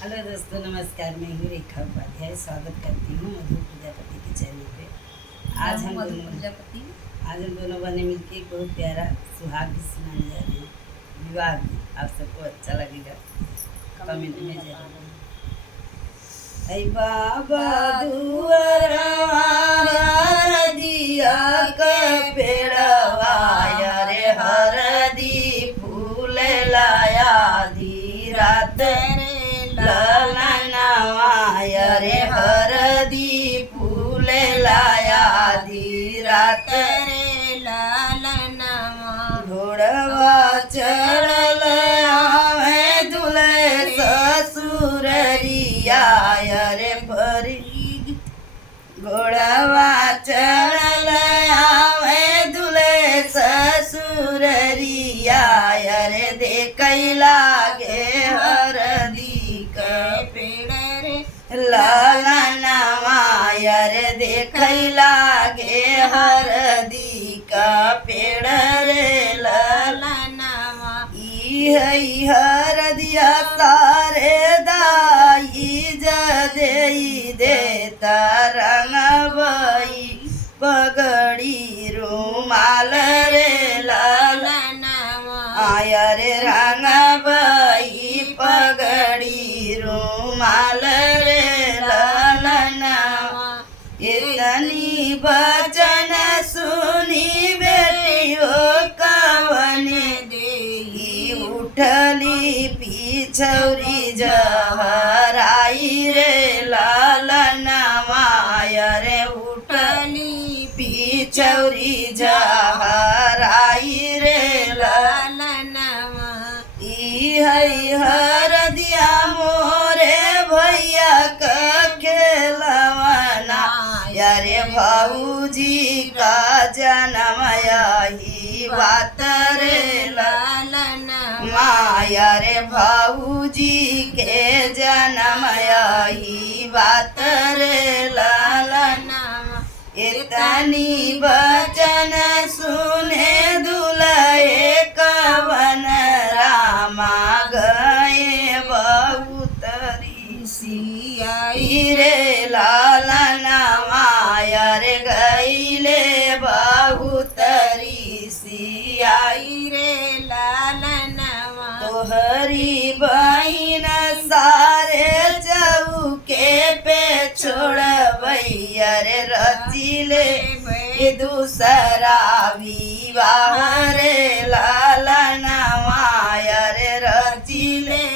Hello दोस्तों, नमस्कार। मैं हूँ रेखा उपाध्याय। स्वागत करती हूँ मधु प्रजापति के चैनल पे। आज हम दोनों बने मिलके एक बहुत प्यारा सुहाग गीत सुनाने जा रहे हैं, विवाह गीत। आप सबको अच्छा लगेगा, कमेंट में जरूर। ऐ बाबा दुआरवा हरदिया के पेड़वा, रे हरदी फूल लाया धी रात ललनवा, रे हरदी फूल लाया धी रात ललनवा। घोड़वा चढ़ल आवे दुल्हे ससुररिया, रे भरी घोड़वा चढ़ल आवे दुल्हे ससुररिया, रे देखै लागे हरदी पेड़ रे ललनवा, रे देखै लागे हरदी का पेड़ रे ललनवा। ई हरदिया तारे दाई जदेई देता रंगबई पगड़ी रुमाल रे ललनवा। रे रंगबई पगड़ी रुमाल रे ललनवा। इतनी बचन सुनी बेटियो कवने देई उठली पिछौरी जहराई रे ललनवा, रे उठली पिछौरी जहराई रे ललनवा। ई हरदिया मोरे भैया का खेलवना, रे भाऊजी का जन्म यही बात रे ललनवा। रे भाऊजी के जन्म यही बात रे ललनवा। इतनी बचन सुने दुल्हे कवन रामा, गए बहुत ऋषि रे ललनवा, रे गईले बहुत ऋषि रे ललनवा। तोहरी बहिन सारे चौके पे छोड़बैया, रे रचिले दूसरा विवाह रे ललनवा, रे रचिले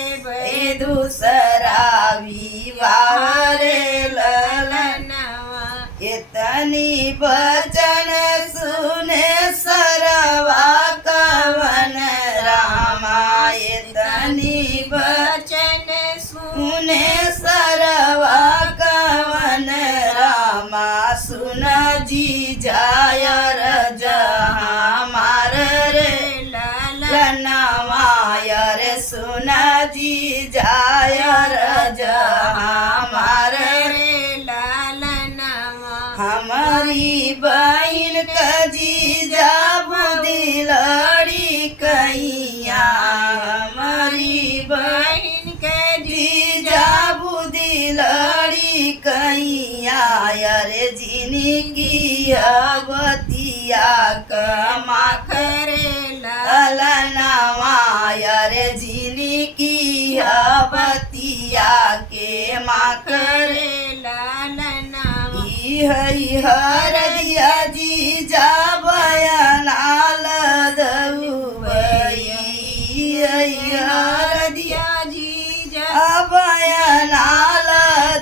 दूसरा विवाह रे ललनवा। इतनी बचन सुने सरवा कवन रामा, इतनी बचन सुने सरवा कवन रामा। सुन जी जाय जहाँ मार रे ललनवा, रे सुन जी जाय जहाँ मार रे ललनवा। हमारी बहन का जीजा बुद्धि लड़ी कैया, हमारी बहन के जीजा बुद्धि लड़ी कैया, रे जिनकी बतिया कमा करे ललनवा, रे जिनकी बतिया के माखरे ललनवा। हरदिया जीजा बयनाल दउबई, हरदिया जीजा बयनाल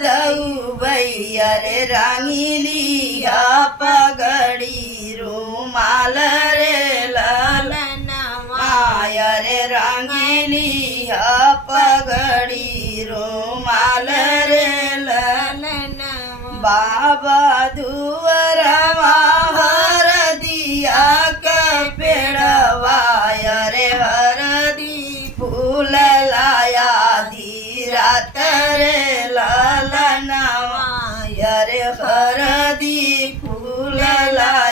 दउबई, रे रंगीली पगड़ी रुमाल रे ललनवा। रे रंगीली पगड़ी रुमाल रे ललनवा। बाबा दुआरवा हरदिया के पेड़वा, रे हरदी फूल लाया धी रात रे ललनवा, रे हरदी फूल लाया